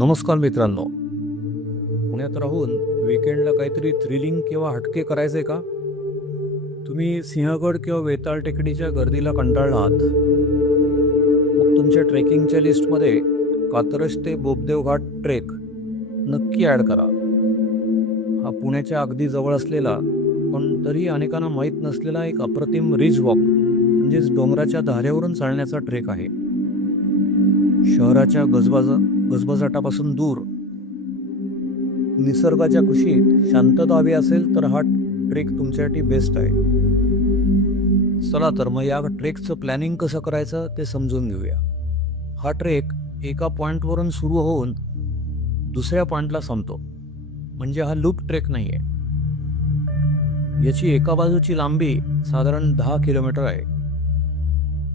नमस्कार मित्रांनो. पुण्यात राहून विकेंडला काहीतरी थ्रिलिंग किंवा हटके करायचे का? तुम्ही सिंहगड किंवा वेताळ टेकडीच्या गर्दीला कंटाळला आहात. मग तुमच्या ट्रेकिंगच्या लिस्टमध्ये कात्रज ते बोपदेव घाट ट्रेक नक्की ॲड करा. हा पुण्याच्या अगदी जवळ असलेला पण तरी अनेकांना माहीत नसलेला एक अप्रतिम रिज वॉक म्हणजेच डोंगराच्या धारेवरून चालण्याचा ट्रेक आहे. शहराच्या गजबजाटापासून दूर निसर्गाच्या कुशीत शांतता हवी असेल तर हा ट्रेक तुमच्यासाठी बेस्ट आहे. चला तर मग या ट्रेकचं प्लॅनिंग कसं करायचं ते समजून घेऊया. हा ट्रेक एका पॉईंटवरून सुरू होऊन दुसऱ्या पॉईंटला संपतो, म्हणजे हा लूप ट्रेक नाही आहे. याची एका बाजूची लांबी साधारण 10 किलोमीटर आहे.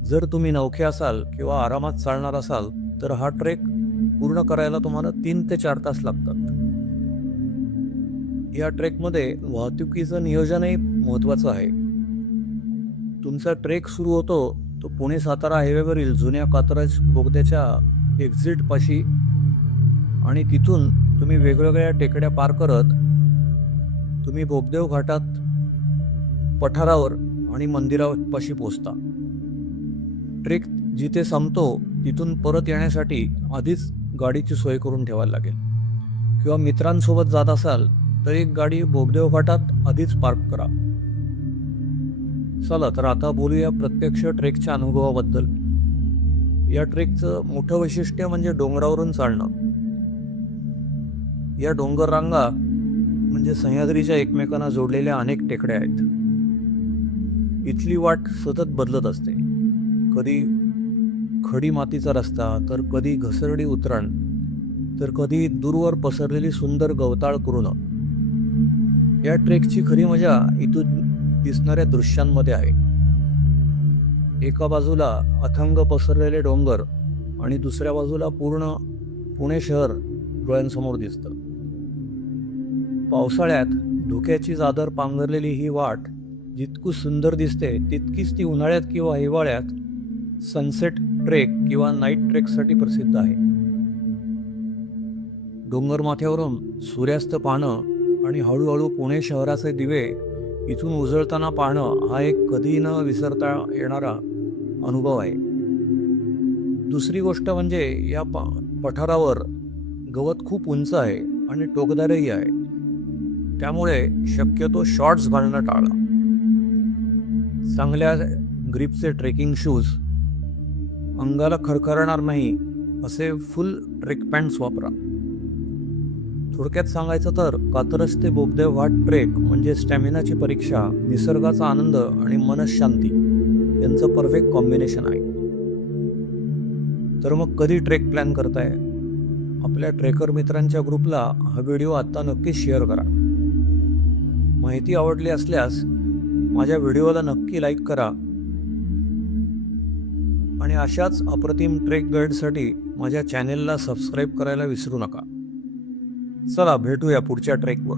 जर तुम्ही नवखे असाल किंवा आरामात चालणार असाल तर हा ट्रेक पूर्ण करायला तुम्हाला 3 ते 4 तास लागतात. या ट्रेकमध्ये वाहतुकीचं नियोजनही महत्त्वाचं आहे. तुमचा ट्रेक सुरू होतो तो पुणे सातारा हायवेवरील जुन्या कात्रज बोगद्याच्या एक्झिट पाशी आणि तिथून तुम्ही वेगवेगळ्या टेकड्या पार करत तुम्ही बोगदेव घाटात पठारावर आणि मंदिरापाशी पोचता. ट्रेक जिथे संपतो तिथून परत येण्यासाठी आधीच गाडीची सोय करून ठेवायला लागेल, किंवा मित्रांसोबत जात असाल तर एक गाडी बोगदेव घाटात आधीच पार्क करा. चला तर आता बोलूया प्रत्यक्ष ट्रेकच्या अनुभवाबद्दल. या ट्रेकचं मोठं वैशिष्ट्य म्हणजे डोंगरावरून चालणं. या डोंगर रांगा म्हणजे सह्याद्रीच्या एकमेकांना जोडलेल्या अनेक टेकड्या आहेत. इथली वाट सतत बदलत असते. कधी खडी मातीचा रस्ता, तर कधी घसरडी उतरण, तर कधी दूरवर पसरलेली सुंदर गवताळ कुरण. या ट्रेकची खरी मजा इथून दिसणाऱ्या दृश्यांमध्ये आहे. एका बाजूला अथंग पसरलेले डोंगर आणि दुसऱ्या बाजूला पूर्ण पुणे शहर डोळ्यांसमोर दिसतं. पावसाळ्यात धुक्याची चादर पांघरलेली ही वाट जितकी सुंदर दिसते तितकीच ती उन्हाळ्यात किंवा हिवाळ्यात सनसेट ट्रेक किंवा नाईट ट्रेकसाठी प्रसिद्ध आहे. डोंगरमाथ्यावरून सूर्यास्त पाहणं आणि हळूहळू पुणे शहराचे दिवे इथून उजळताना पाहणं हा एक कधी न विसरता येणारा अनुभव आहे. दुसरी गोष्ट म्हणजे या पठारावर गवत खूप उंच आहे आणि टोकदारही आहे, त्यामुळे शक्यतो शॉर्ट्स घालणं टाळा. चांगल्या ग्रिपचे ट्रेकिंग शूज, अंगाला खरखरणार नाही असे फुल ट्रेक पॅन्ट्स वापरा. थोडक्यात सांगायचं तर कात्रज ते बोगदेव घाट ट्रेक म्हणजे स्टॅमिनाची परीक्षा, निसर्गाचा आनंद आणि मनशांती यांचं परफेक्ट कॉम्बिनेशन आहे. तर मग कधी ट्रेक प्लॅन करताय? आपल्या ट्रेकर मित्रांच्या ग्रुपला हा व्हिडिओ आत्ता नक्की शेअर करा. माहिती आवडली असल्यास माझ्या व्हिडिओला नक्की लाईक करा आणि अशाच अप्रतिम ट्रेक गाईडसाठी माझ्या चॅनेलला सबस्क्राईब करायला विसरू नका. चला भेटूया पुढच्या ट्रेकवर.